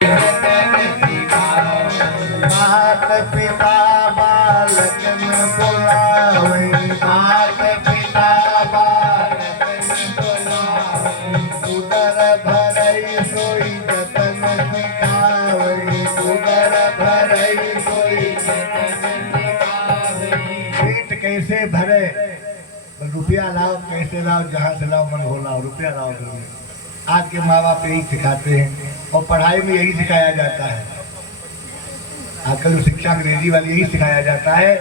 मात पिता बालक न बुलावे, मात पिता बालक न बुलावे, उदर भरई सोई जतन सिखावे, उदर भरई सोई जतन सिखावे। पेट कैसे भरे, रुपया लाओ, कैसे लाओ, जहाँ से लाओ मन हो लाओ, रुपया लाओ घर में। आज के माँ बाप यही सिखाते हैं और पढ़ाई में यही सिखाया जाता है। आजकल जो शिक्षा अंग्रेजी वाली यही सिखाया जाता है,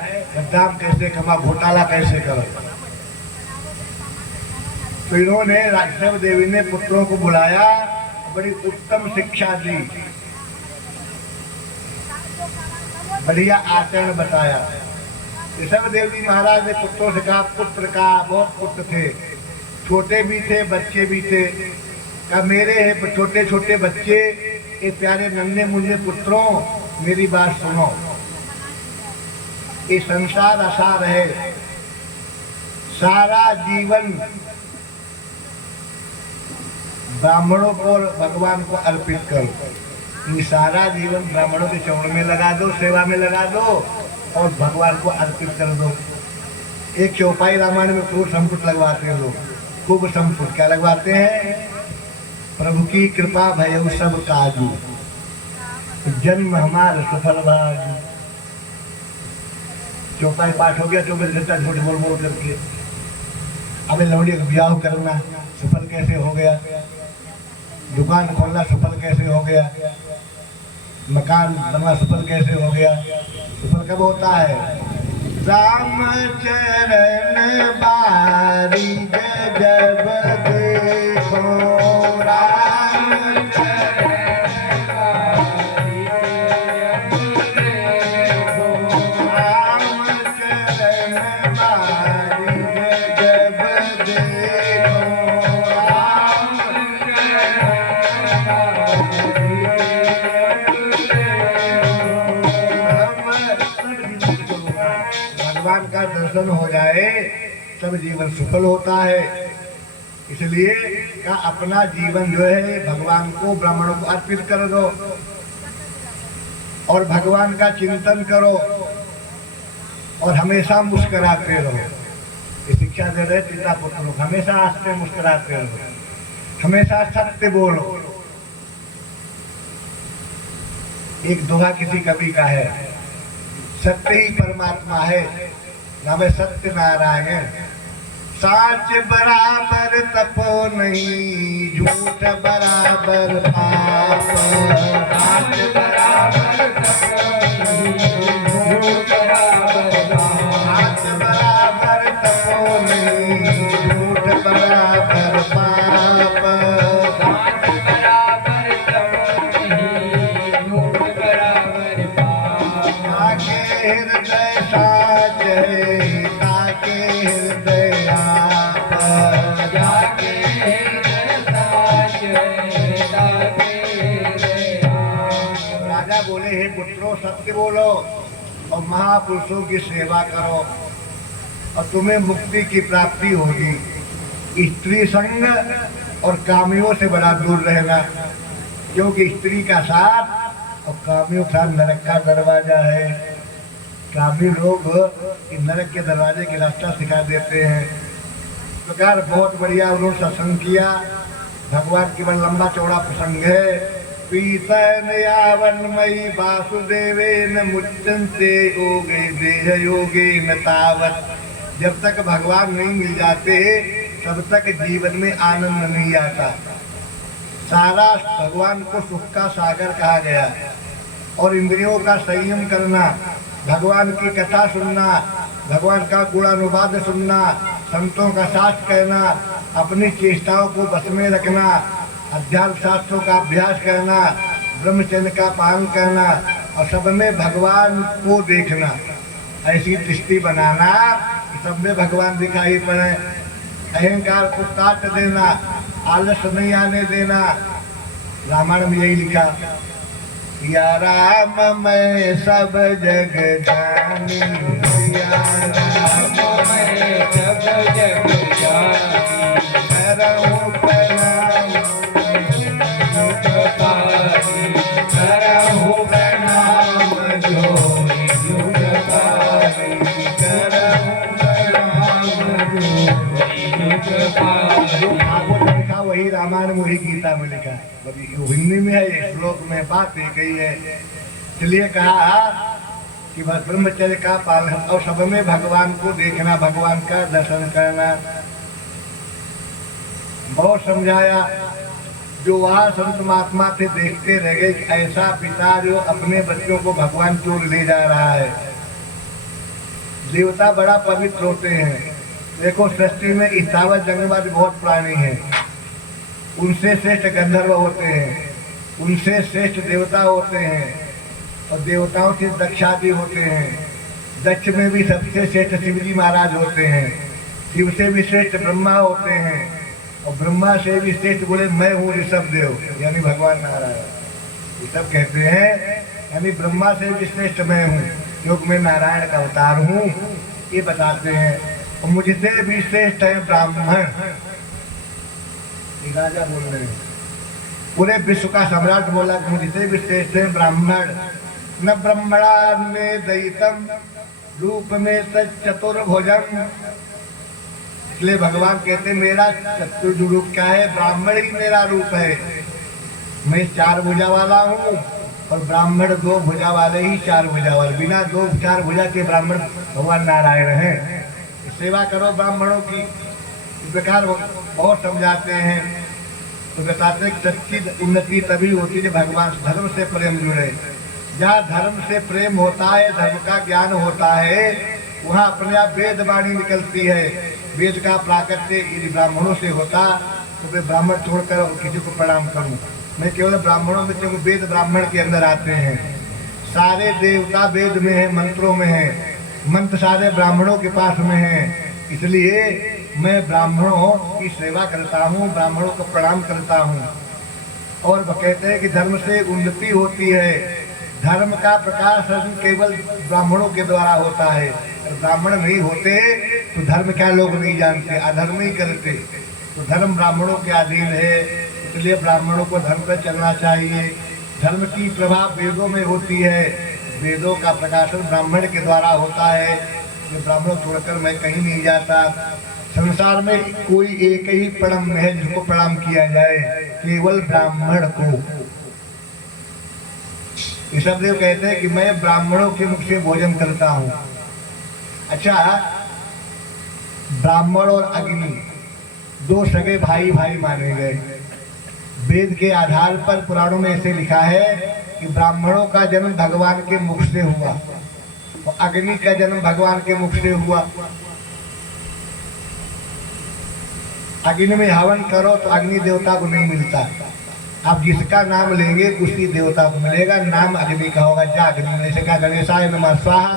दाम कैसे कमा, घोटाला कैसे करो। तो इन्होंने ऋषभ देवी ने पुत्रों को बुलाया, बड़ी उत्तम शिक्षा दी, बढ़िया आचरण बताया। ऋषभ देवी महाराज ने पुत्रों से कहा, पुत्र का बहुत पुत्र थे, छोटे भी थे बच्चे भी थे। कहा मेरे छोटे छोटे बच्चे, ये प्यारे नन्हे मुन्ने पुत्रों, मेरी बात सुनो। ये संसार असार है, सारा जीवन ब्राह्मणों को और भगवान को अर्पित करो। ये सारा जीवन ब्राह्मणों के चरण में लगा दो, सेवा में लगा दो और भगवान को अर्पित कर दो। एक चौपाई रामायण में खूब संपुट लगवाते हैं लोग, खूब संपुट क्या लगवाते हैं, प्रभु की कृपा भयउ सब काजू, जन्म हमारा सफल भाजू। चौपाई पाठ हो गया, 24 घंटा झूठ बोल बोल करके। अबे लौड़ी का ब्याह करना सफल कैसे हो गया, दुकान खोलना सफल कैसे हो गया, मकान बनना सफल कैसे हो गया। सफल कब होता है, राम चरण बारी जब देखो, राम चरण बारी जब देखो, राम चरण बारी जब देखो, राम चरण भगवान का दर्शन हो जाए तब जीवन सफल होता है। इसलिए का अपना जीवन जो है भगवान को, ब्राह्मणों को अर्पित कर दो और भगवान का चिंतन करो और हमेशा मुस्कुराते रहो। ये शिक्षा दे रहे पिता पुत्र लोग, हमेशा हंसते मुस्कुराते रहो, हमेशा सत्य बोलो। एक दोहा किसी कवि का है, सत्य ही परमात्मा है, नाम है सत्य नारायण। साच बराबर तपो नहीं, झूठ बराबर पाप, साच बराबर तपो नहीं, झूठ बराबर पाप, साच बराबर तपो नहीं, झूठ बराबर पाप, साच बराबर तपो नहीं, झूठ बराबर पाप। ताके हृदय साच है, ताके हृदय राजा बोले, हे पुत्रों सत्य बोलो और महापुरुषों की सेवा करो और तुम्हें मुक्ति की प्राप्ति होगी। स्त्री संग और कामियों से बड़ा दूर रहना, क्योंकि स्त्री का साथ और कामियों का साथ नरक का दरवाजा है। कामी लोग नरक के दरवाजे के रास्ता सिखा देते हैं। प्रकार बहुत बढ़िया उन्होंने सत्संग किया। भगवान की बड़ा लंबा चौड़ा प्रसंग है। पीतन यावन्मयी वासुदेवेन मुच्यन्ते योगे देह योगेन तावत। जब तक भगवान नहीं मिल जाते तब तक जीवन में आनंद नहीं आता। सारा भगवान को सुख का सागर कहा गया और इंद्रियों का संयम करना, भगवान की कथा सुनना, भगवान का गुणानुवाद सुनना, संतों का साथ कहना, अपनी चेष्टाओं को बस में रखना, अध्यात्म शास्त्रों का अभ्यास करना, ब्रह्मचर्य का पालन करना और सब में भगवान को देखना, ऐसी दृष्टि बनाना, सब में भगवान दिखाई पड़े। अहंकार को काट देना, आलस नहीं आने देना। रामायण में यही लिखा, या राम मैं सब जग जानी, या राम मैं सब जग जानी, करहूं प्रणाम कभी हिंदी में है, ये श्लोक में बात एक ही है। इसलिए कहा कि ब्रह्मचर्य का पालन और सब में भगवान को देखना, भगवान का दर्शन करना। बहुत समझाया। जो वहाँ संत महात्मा थे देखते रह गए कि ऐसा पिता जो अपने बच्चों को भगवान की ओर ले जा रहा है। देवता बड़ा पवित्र होते हैं। देखो सृष्टि में इतावत जंगलवाद बहुत पुरानी है। उनसे श्रेष्ठ गंधर्व होते हैं, उनसे श्रेष्ठ देवता होते हैं, और देवताओं से दक्षादि होते हैं। दक्ष में भी सबसे श्रेष्ठ शिवजी महाराज होते हैं, शिव से भी श्रेष्ठ ब्रह्मा होते हैं, और ब्रह्मा से भी श्रेष्ठ बोले मैं हूँ ऋषभ देव, यानी भगवान नारायण। ऋषभ कहते हैं यानी ब्रह्मा से भी श्रेष्ठ मैं हूँ, क्योंकि मैं नारायण का अवतार हूँ, ये बताते हैं। और मुझसे भी श्रेष्ठ है ब्राह्मण, राजा बोल रहे हैं, पूरे विश्व का सम्राट बोला कि मुझसे भी श्रेष्ठ है ब्राह्मण। न ब्रह्मणा में दयितम रूप में चतुर्भुजम। इसलिए भगवान कहते मेरा चतुर्भुज रूप क्या है, ब्राह्मण ही मेरा रूप है। मैं 4 भुजा वाला हूँ, और ब्राह्मण 2 भुजा वाले ही 4 भुजा वाले। बिना 2-4 भुजा के ब्राह्मण भगवान नारायण हैं। सेवा करो ब्राह्मणों की। इस प्रकार बहुत समझाते हैं। तो बताते हैं कि सच्ची उन्नति तभी होती है जब भगवान धर्म से प्रेम जुड़े। जहाँ धर्म से प्रेम होता है, धर्म का ज्ञान होता है, वहाँ अपने आप वेद वाणी निकलती है। वेद का प्राकट्य यदि ब्राह्मणों से होता तो मैं ब्राह्मण छोड़कर किसी को प्रणाम करूं। मैं केवल ब्राह्मणों में, क्योंकि वेद ब्राह्मण के अंदर आते हैं। सारे देवता वेद में है, मंत्रों में है, मंत्र सारे ब्राह्मणों के पास में है। इसलिए मैं ब्राह्मणों की सेवा करता हूँ, ब्राह्मणों को प्रणाम करता हूँ। और वो कहते हैं कि धर्म से उन्नति होती है। धर्म का प्रकाश केवल ब्राह्मणों के द्वारा होता है। ब्राह्मण नहीं होते तो धर्म क्या लोग नहीं जानते, अधर्म ही करते। तो धर्म ब्राह्मणों के अधीन है, इसलिए ब्राह्मणों को धर्म पर चलना चाहिए। धर्म की प्रभाव वेदों में होती है, वेदों का प्रकाशन ब्राह्मण के द्वारा होता है। ये ब्राह्मण छोड़कर मैं कहीं नहीं जाता। संसार में कोई एक ही परम है जिसको प्रणाम किया जाए, केवल ब्राह्मण को। ऋषभदेव कहते हैं कि मैं ब्राह्मणों के मुख से भोजन करता हूँ। अच्छा, ब्राह्मण और अग्नि 2 सगे भाई भाई माने गए। वेद के आधार पर पुराणों में ऐसे लिखा है कि ब्राह्मणों का जन्म भगवान के मुख से हुआ और अग्नि का जन्म भगवान के मुख से हुआ। अग्नि में हवन करो तो अग्नि देवता को नहीं मिलता। आप जिसका नाम लेंगे उसी देवता को मिलेगा, नाम अग्नि का होगा। क्या अग्नि में, जैसे कहा गणेशाय नमः स्वाहा,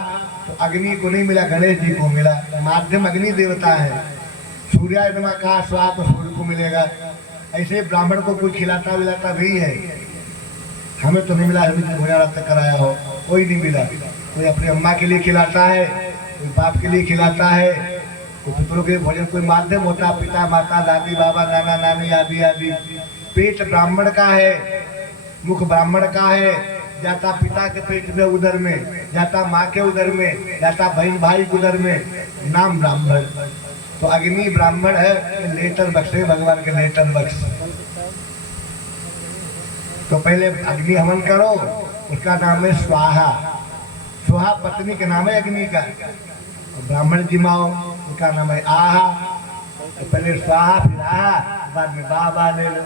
तो अग्नि को नहीं मिला, गणेश जी को मिला। माध्यम अग्नि देवता है। सूर्याय नमः कहा स्वाहा, तो सूर्य को मिलेगा। ऐसे ब्राह्मण को कोई खिलाता विलाता भी है। हमें तो नहीं मिला, हमें तो भोजन तक कराया हो, कोई नहीं मिला। कोई अपनी अम्मा के लिए खिलाता है, कोई बाप के लिए खिलाता है, कोई पुत्रों के भोजन, कोई माध्यम होता, पिता माता दादी बाबा नाना नानी आदि आदि। पेट ब्राह्मण का है, मुख ब्राह्मण का है। जाता पिता के पेट में उदर में, जाता माँ के उदर में, जाता बहन भाई के उदर में, नाम ब्राह्मण। तो अग्नि ब्राह्मण है, लेटर बक्स है, भगवान के लेटर बक्स। तो पहले अग्नि हवन करो, उसका नाम है स्वाहा। स्वाहा पत्नी का नाम है अग्नि का। ब्राह्मण जिमाओ, उसका नाम है आहा। तो पहले स्वाहा फिर आहा, बाद में बाबा ले लो।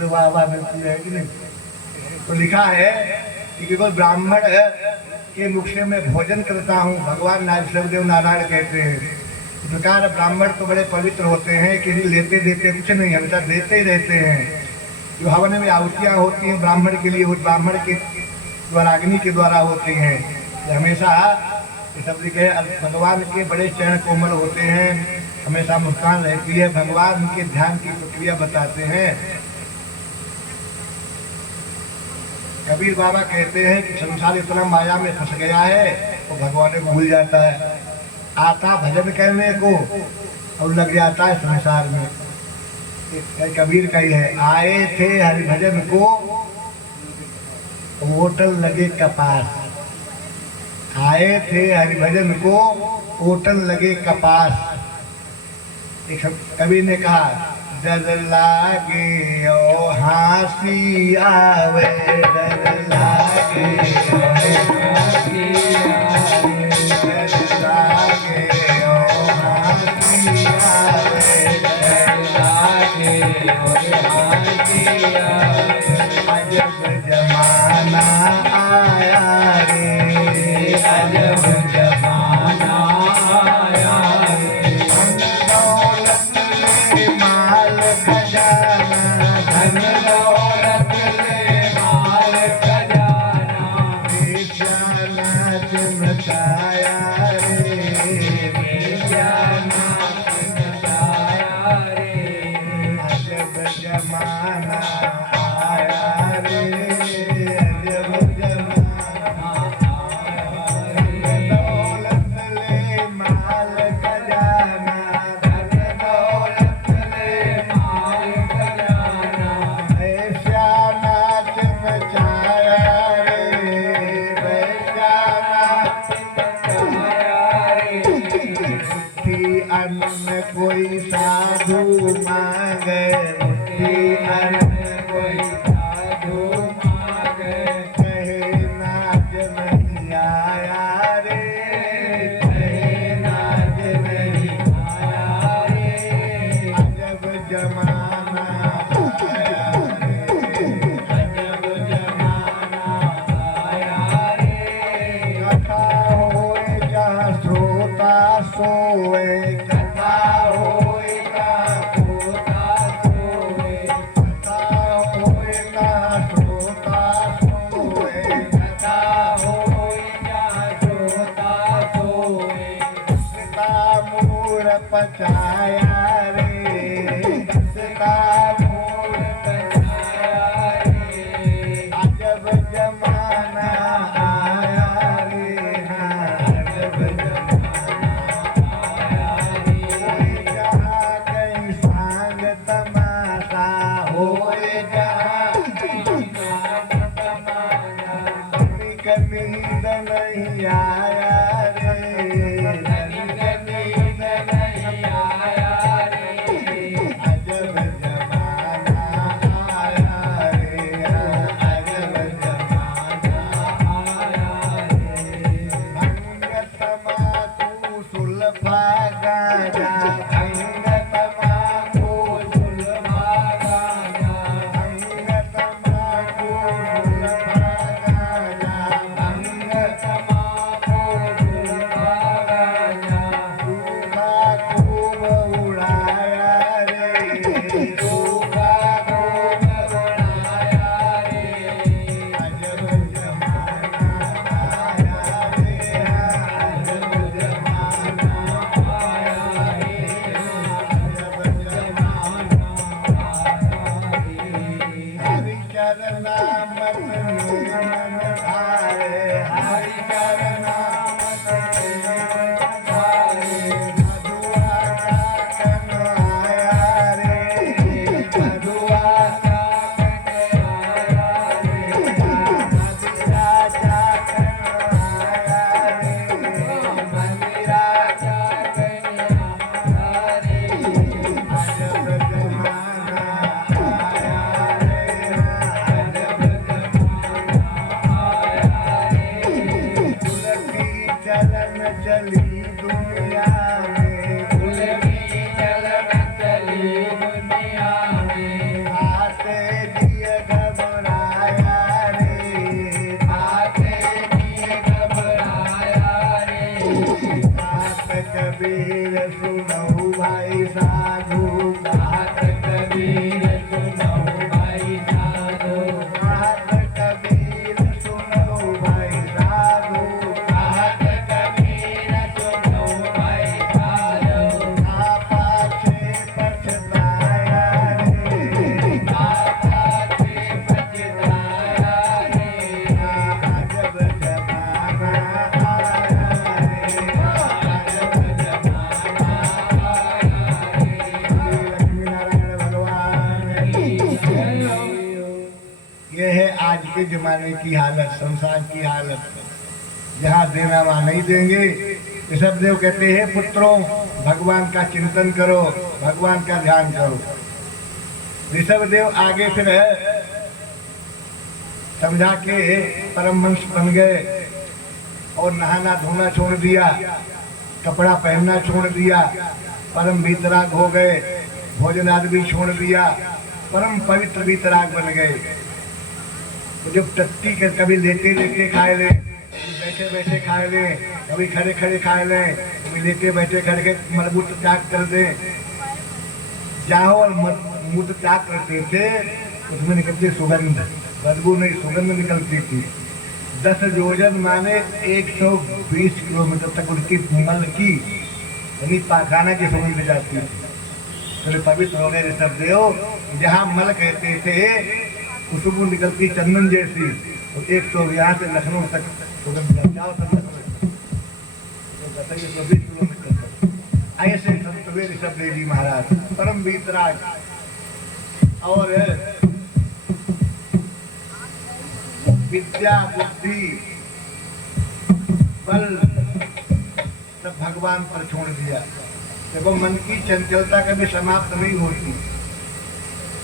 बाबा मिलती है कि नहीं? तो लिखा है कि केवल ब्राह्मण के मुख से मैं भोजन करता हूँ, भगवान ऋषभदेव नारायण कहते हैं। इस प्रकार ब्राह्मण तो बड़े पवित्र होते हैं कि लेते देते कुछ नहीं, हमेशा देते ही रहते हैं। जो हवन में आहुतियाँ होती हैं ब्राह्मण के लिए, वो ब्राह्मण के द्वारा, अग्नि के द्वारा होती हैं। हमेशा ये सब लिखे, भगवान के बड़े चरण कोमल होते हैं, हमेशा मुस्कान रहती है। भगवान उनके ध्यान की प्रक्रिया बताते हैं। कबीर बाबा कहते हैं कि संसार इतना माया में फंस गया है तो भगवान को भूल जाता है। आता भजन करने को और लग जाता है संसार में। कबीर का ही है, आए थे हरि भजन को होटल लगे कपास। आए थे हरि भजन को होटल लगे कपास। एक कबीर ने कहा डर लागे ओ हासी आवे, डर लागे ओ हासी आवे, डर लागे ओ हासी आवे, डर लागे ओ हासी आवे। अजब जमाना आया रे, अजब जमाना आया रे। दौलत ले माल खजाना, धन दौलत ले माल खजाना, बेचाना चमकाया रे, बेचाना चमकाया रे। अजब जमाना आया रे, अजब जमाना आया रे। दौलत ले माल खजाना, धन दौलत ले माल खजाना, ऐसा नाच मचाया रे, वैसा नाच मचाया रे। मुट्ठी अन्न कोई साधु मांगे, मुट्ठी अन्न कोई साधु मांगे, कहे नाच नहीं आया रे, कहे नाच नहीं आया रे। अजब जमाना आया रे, अजब जमाना आया रे। कथा होए जहाँ श्रोता सोए, कथा होए जहाँ श्रोता सोए, कथा होए जहाँ श्रोता सोए, कथा होए जहाँ श्रोता सोए। सीता मूर पचाया रे, सीता मूर पचाया रे। अजब जमाना आया रे, हाँ, अजब जमाना आया रे। होए जहाँ कहीं सांग तमाशा, होए जहाँ कहीं सांग तमाशा, तनिक नींद नहीं आया रे, तनिक नींद नहीं आया रे। अजब जमाना आया रे, अजब जमाना आया रे। भंग तमाकू सुल्फा गाजा, भंग तमाकू सुल्फा गाजा, भंग तमाकू सुल्फा गाजा, भंग तमाकू सुल्फा गाजा। सूखा खूब उड़ाया रे, सूखा खूब उड़ाया रे। अजब जमाना आया रे, अजब जमाना आया रे, अजब जमाना आया रे। हरि चरना मत मन भाए, हरि चरना मत मन भाए। मधुआ चाकन आया रे, मधुआ चाकन आया रे। मदिरा चाकन आया रे, मदिरा चाकन आया रे। अजब जमाना आया रे, अजब जमाना आया रे। उलटी चलन चली दुनिया में, उलटी चलन चली दुनिया में। आते दिए घबराया रे, आते दिए घबराया रे। बात कबीर सुनऊ भाई साधु, बात कबीर सुनऊ भाई साधु, बात कबीर सुनऊ भाई साधु, बात कबीर सुनऊ भाई साधु। पाछे पछताया रे, पाछे पछताया रे। अजब जमाना आया रे, अजब जमाना आया रे। लक्ष्मीनारायण भगवान की जय। ये है आज के जमाने की हालत, संसार की हालत। जहाँ देना वहाँ नहीं देंगे। ऋषभदेव कहते हैं पुत्रों, भगवान का चिंतन करो, भगवान का ध्यान करो। ऋषभ देव आगे फिर समझा के परमहंस बन गए और नहाना धोना छोड़ दिया, कपड़ा पहनना छोड़ दिया, परम वीतराग हो गए, भोजन आदि भी छोड़ दिया, परम पवित्र वीतराग बन गए। तो जब टट्टी कर कभी लेटे लेटे खाए ले, कभी बैठे बैठे खाए ले, कभी खड़े खड़े खाए ले, कभी लेटे बैठे करके मलबूत त्याग कर दे, जाओ और मूत्र त्याग करते थे, उसमें निकलती सुगंध, बदबू नहीं सुगंध निकलती थी। 10 योजन माने 120 किलोमीटर तक उनकी मल की यानी पाखाना की सुगंध जाती थी। तो पवित्र हो गए ऋषभ देव। जहाँ मल कहते थे खुशबू निकलती चंदन जैसी, तो 100 से लखनऊ तक सुगंध जाओ तक 120 किलोमीटर तक। ऐसे संत हुए ऋषभ देव जी महाराज, परम वीतराग और विद्या बुद्धि बल सब भगवान पर छोड़ दिया। देखो मन की चंचलता कभी समाप्त नहीं होती।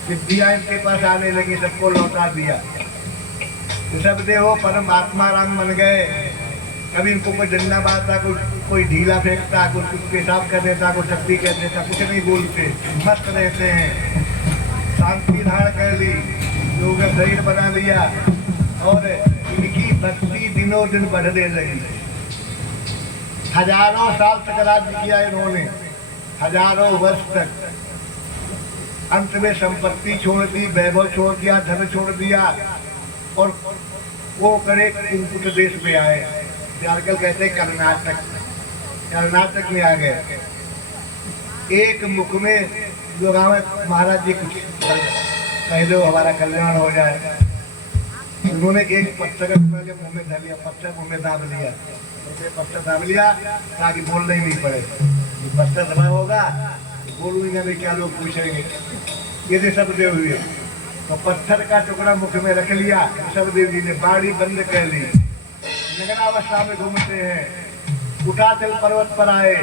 विद्या इनके पास आने लगी, सबको लौटा दिया। ऋषभ देव परमात्मा राम बन गए। कभी इनको कोई डंडा मारता, कोई ढीला फेंकता, कोई पेशाब कर देता, कोई शक्ति कर देता, कुछ नहीं बोलते, मस्त रहते हैं। शांति धारण कर ली, योग शरीर बना लिया और इनकी भक्ति दिनों दिन बढ़ने लगी। हजारों साल तक राज्य किया इन्होंने, हजारों वर्ष तक। अंत में संपत्ति छोड़ दी, वैभव छोड़ दिया, धन छोड़ दिया और वो करे कुंकुट देश में आए। आजकल कहते हैं कर्नाटक, कर्नाटक में आ गए। एक मुख में जो गाँव महाराज जी कुछ कह दो हमारा कल्याण हो जाए, उन्होंने एक पत्थर मुंह में धर लिया, पत्थर मुंह में दाब लिया, पत्थर दाब लिया ताकि बोलना ही नहीं पड़े। पत्थर दबा होगा बोलूंगा नहीं, क्या लोग पूछेंगे। ये ऋषभ देव हुए, तो पत्थर का टुकड़ा मुख में रख लिया। ऋषभ देव जी ने बाड़ी बंद कर ली, नगरावस्था में घूमते हैं। उटाचल पर्वत पर आए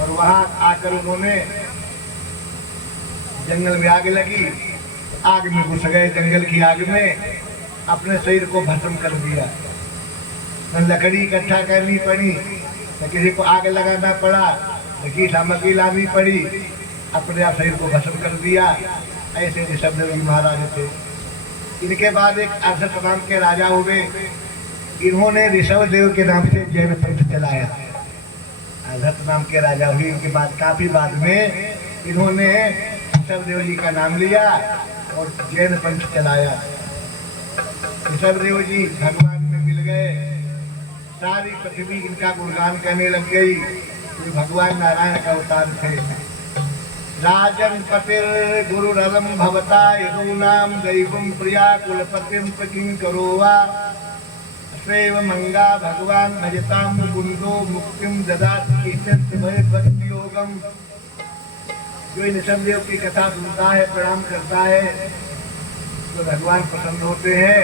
और वहां आकर उन्होंने जंगल में आग लगी, आग में घुस गए। जंगल की आग में अपने शरीर को भस्म कर दिया। न लकड़ी इकट्ठा करनी पड़ी, न किसी को आग लगाना पड़ा, न की सामग्री लानी पड़ी, अपने आप शरीर को भस्म कर दिया। ऐसे ऋषभ देव जी महाराज थे। इनके बाद एक अरसत नाम के राजा हुए। इन्होंने ऋषभ देव के नाम से जैन पंथ चलाया। अरसत नाम के राजा हुए, इनके बाद काफी बाद में इन्होंने ऋषभ देव जी का नाम लिया और जैन पंथ चलाया। ऋषभ देव जी भगवान में मिल गए, सारी पृथ्वी इनका गुणगान करने लग गई। ये भगवान नारायण का अवतार थे। राजन पतिर गुरु रलम भवता यदूनाम दैवम प्रिया कुलपतिम किं करोवा सेव मंगा भगवान भजताम मुकुंदो मुक्तिम ददाति भक्ति योगम। जो इन ऋषभ देव की कथा सुनता है, प्रणाम करता है, तो भगवान प्रसन्न होते हैं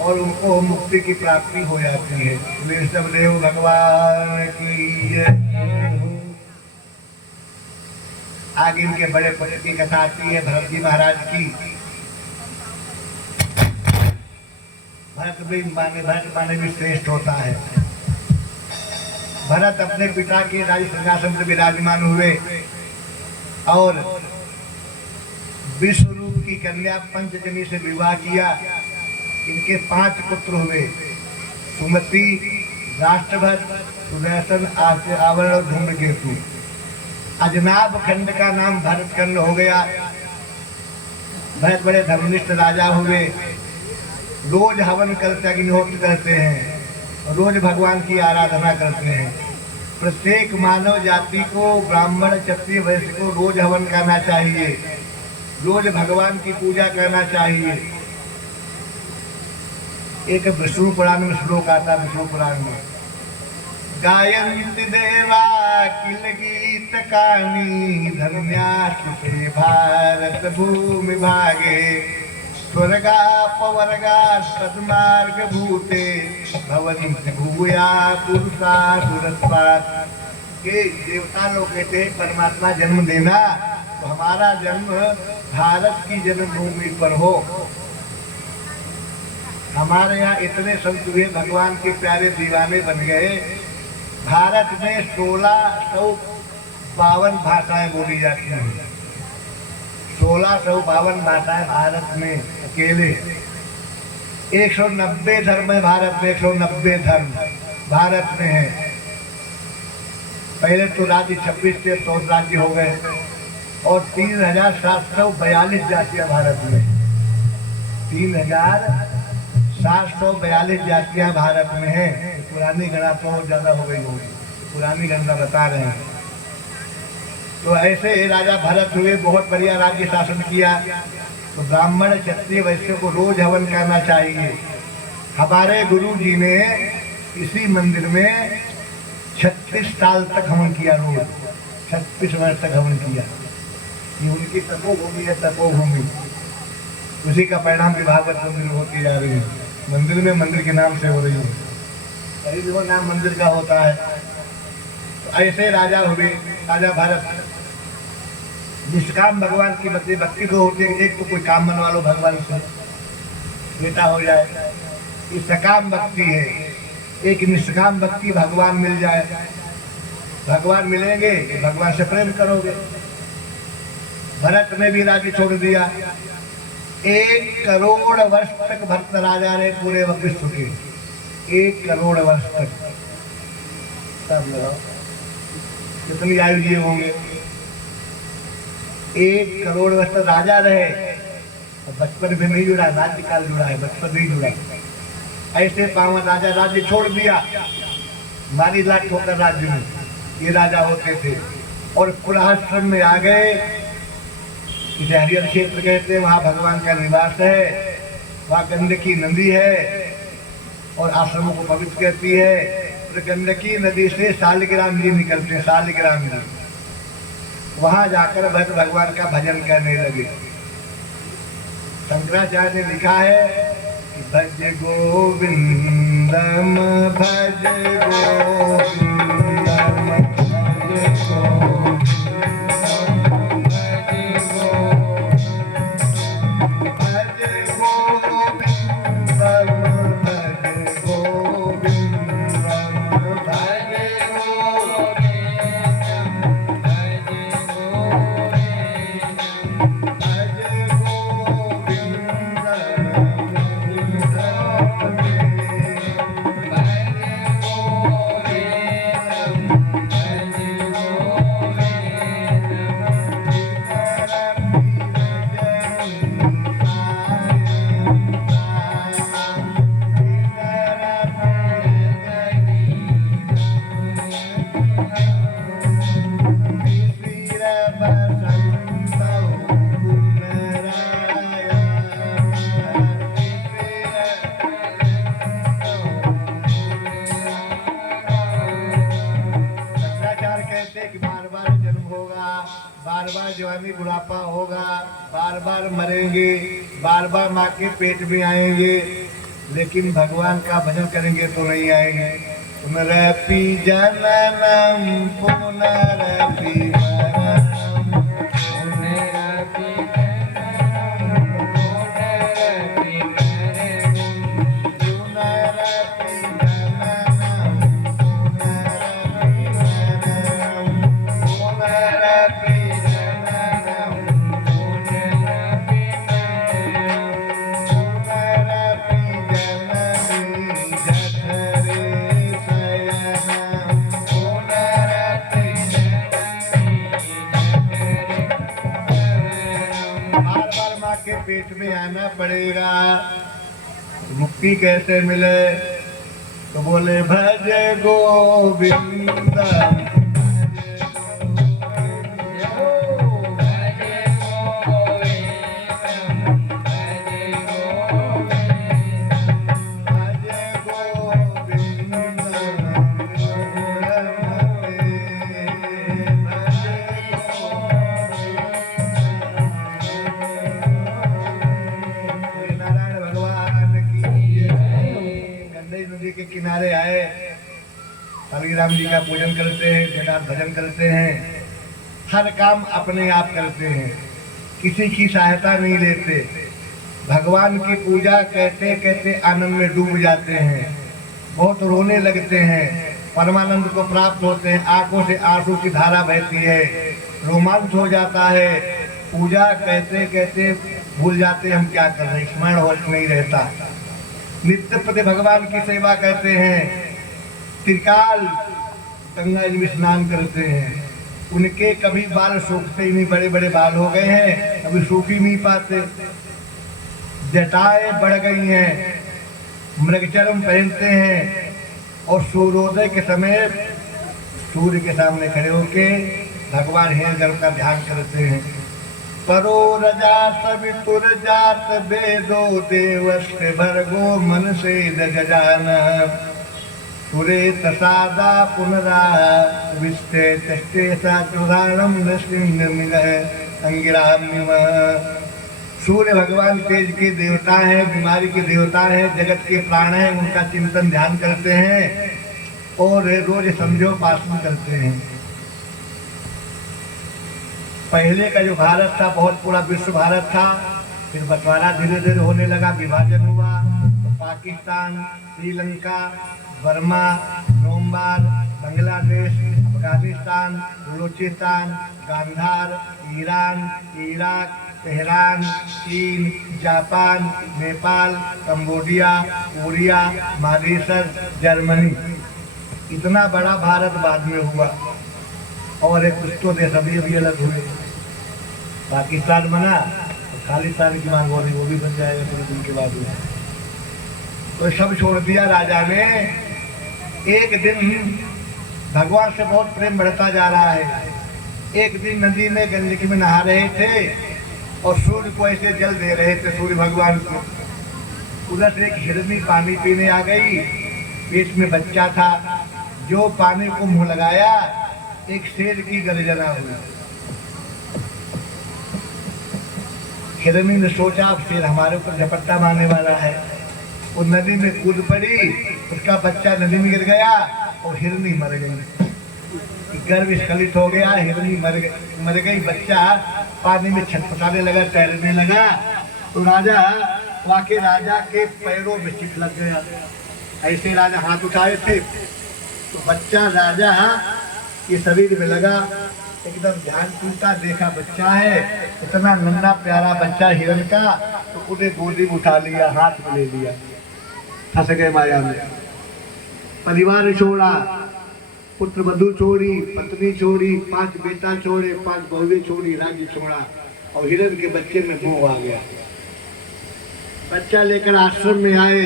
और उनको मुक्ति की प्राप्ति हो जाती है। ऋषभ देव भगवान की। आगे इनके बड़े पुत्र की कथा आती है, भरत जी महाराज की। भरत माने भी श्रेष्ठ होता है। भरत अपने पिता के राज सिंहासन पर विराजमान हुए और विश्वरूप की कन्या पंचजनी से विवाह किया। इनके 5 पुत्र हुए, सुमति, राष्ट्रभद्र, सुदर्शन, आवरण और धूम्रकेतु। अजनाब खंड का नाम भरतखंड हो गया। बहुत बड़े धर्मनिष्ठ राजा हुए। रोज हवन करते, अग्निहोत्र करते हैं, रोज भगवान की आराधना करते हैं। प्रत्येक मानव जाति को, ब्राह्मण क्षत्रिय वैश्य को रोज हवन करना चाहिए, रोज भगवान की पूजा करना चाहिए। एक विष्णु पुराण में श्लोक आता, विष्णु पुराण में गायन्ति देवा किल गीत कानी धन्यास्तुते भारत भूमि भागे स्वर्गा पवर्गा सद्मार्ग भूते भवन्ति भूया पुरुषा सुरस्वात्। ये देवता लोग कहते हैं परमात्मा जन्म देना तो हमारा जन्म भारत की जन्मभूमि पर हो। हमारे यहाँ इतने संत हुए, भगवान के प्यारे दीवाने बन गए। भारत में 1652 भाषाएं बोली जाती हैं। 1652 भाषाएं भारत में अकेले। 190 धर्म है भारत में, 190 धर्म भारत में है। पहले तो राज्य 26 से 14 राज्य हो गए और 3742 जातियां भारत में। 3742 जातियां भारत में है। पुरानी गणना तो ज्यादा हो गई होगी, पुरानी गणना बता रहे हैं। तो ऐसे राजा भरत हुए, बहुत बढ़िया राज्य शासन किया। तो ब्राह्मण क्षत्रिय वैश्य को रोज हवन करना चाहिए। हमारे गुरु जी ने इसी मंदिर में 36 साल तक हवन किया, रोज 36 वर्ष तक हवन किया। ये उनकी तपोभूमि है, तपोभूमि। उसी का परिणाम की भागवत मंदिर होती जा रही है। मंदिर में मंदिर के नाम से हो रही है, कहीं भी वो नाम मंदिर का होता है। तो ऐसे राजा हुए, राजा भरत। निष्काम भगवान की भक्ति दो होती है। एक तो कोई काम बनवा लो भगवान से, बेटा हो जाए, ये सकाम भक्ति है। एक निष्काम भक्ति, भगवान मिल जाए। भगवान मिलेंगे तो भगवान से प्रेम करोगे। भरत ने भी राज्य छोड़ दिया। 1 करोड़ वर्ष तक भरत राजा ने पूरे विश्व के 1 करोड़ वर्ष तक। तब लगाओ कितनी आयु जिए होंगे। 1 करोड़ वर्ष तक राजा रहे। बचपन भी नहीं जुड़ा, राज्य काल जुड़ा है, बचपन नहीं जुड़ा। ऐसे पावन राजा राज्य छोड़ दिया। मारी लाट होकर राज्य में ये राजा होते थे और पुराश्रम में आ गए। हरिहर क्षेत्र कहते हैं, वहाँ भगवान का निवास है। वहाँ गंडकी नदी है और आश्रमों को पवित्र कहती है। तो गंडकी नदी से शालिग्राम जी निकलते हैं, शालिग्राम जी। वहाँ जाकर भक्त भगवान का भजन करने लगे। शंकराचार्य ने लिखा है, भज गोविंदम भज गोविंदम भज बार बार जवानी बुढ़ापा होगा, बार बार मरेंगे, बार बार माँ के पेट में आएंगे, लेकिन भगवान का भजन करेंगे तो नहीं आएंगे। पुनरपि जननम पुनरपि मरणम पुनरपि पेट में आना पड़ेगा। मुक्ति कैसे मिले? तो बोले भज गोविंद के किनारे आए, शालिग्राम जी का पूजन करते हैं, जगन्नाथ भजन करते हैं। हर काम अपने आप करते हैं, किसी की सहायता नहीं लेते। भगवान की पूजा कहते कहते आनंद में डूब जाते हैं, बहुत रोने लगते हैं, परमानंद को प्राप्त होते हैं, आंखों से आंसू की धारा बहती है, रोमांच हो जाता है। पूजा कहते कहते भूल जाते हम क्या कर रहे हैं, स्मरण होश नहीं रहता। नित्य प्रति भगवान की सेवा करते हैं, त्रिकाल गंगा जी में स्नान करते हैं, उनके कभी बाल सूखते ही नहीं, बड़े बड़े बाल हो गए हैं, कभी सूख ही नहीं पाते। जटाएं बढ़ गई हैं, मृगचर्म पहनते हैं और सूर्योदय के समय सूर्य के सामने खड़े होके भगवान हिरण्यगर्भ का ध्यान करते हैं। परो रजा सवितुर जात वेदो देवस्य भर्गो मन से जजान सुरे तसादा पुनरा विस्ते तस्ते साधारणम अंगिराम्यम। सूर्य भगवान तेज के देवता हैं, बीमारी के देवता हैं, जगत के प्राण हैं, उनका चिंतन ध्यान करते हैं और रोज संध्योपासना करते हैं। पहले का जो भारत था बहुत पूरा विश्व भारत था, फिर बंटवारा धीरे धीरे होने लगा, विभाजन हुआ। तो Pakistan, Sri Lanka, Burma, Myanmar, Bangladesh, Afghanistan, Balochistan, Gandhara, Iran, Iraq, Tehran, चीन, Japan, Nepal, Cambodia, Korea, Mauritius, Germany, इतना बड़ा भारत बाद में हुआ। और एक कुछ तो देश अभी अभी अलग हुए, पाकिस्तान बना, खालिस्तान की मांग हो रही, वो भी बन जाएगा थोड़े दिन के बाद में। तो सब छोड़ दिया राजा ने। एक दिन भगवान से बहुत प्रेम बढ़ता जा रहा है। एक दिन नदी में गंडकी में नहा रहे थे और सूर्य को ऐसे जल दे रहे थे, सूर्य भगवान को। उधर से एक हिरनी पानी पीने आ गई, पेट में बच्चा था, जो पानी को मुंह लगाया एक शेर की गर्जना हुई। हिरनी ने सोचा अब शेर हमारे ऊपर झपट्टा मारने वाला है, वो नदी में कूद पड़ी, उसका बच्चा नदी में गिर गया और हिरनी मर गई। गर्भ स्खलित हो गया, हिरनी मर गई, बच्चा पानी में छटपटाने लगा, तैरने लगा। तो राजा वाकई राजा के पैरों में चिप लग गया। ऐसे राजा हाथ उठाए थे तो बच्चा राजा के शरीर में लगा, एकदम ध्यान टूटा, देखा बच्चा है, इतना नन्हा प्यारा बच्चा हिरण का, तो उन्हें गोदी में उठा लिया, हाथ में ले लिया, फंस गए माया में। परिवार छोड़ा, पुत्र वधु छोड़ी, पत्नी छोड़ी, 5 बेटा छोड़े, 5 बहुएं छोड़ी, राज्य छोड़ा और हिरण के बच्चे में मोह आ गया। बच्चा लेकर आश्रम में आए।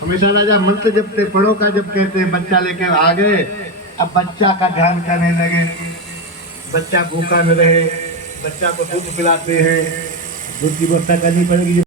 हमेशा राजा मंत्र जपते, पढ़ो का जब कहते हैं, बच्चा लेकर आ गए। अब बच्चा का ध्यान करने लगे, बच्चा भूखा न रहे, बच्चा को दूध पिलाते हैं, दूध की व्यवस्था करनी पड़ेगी।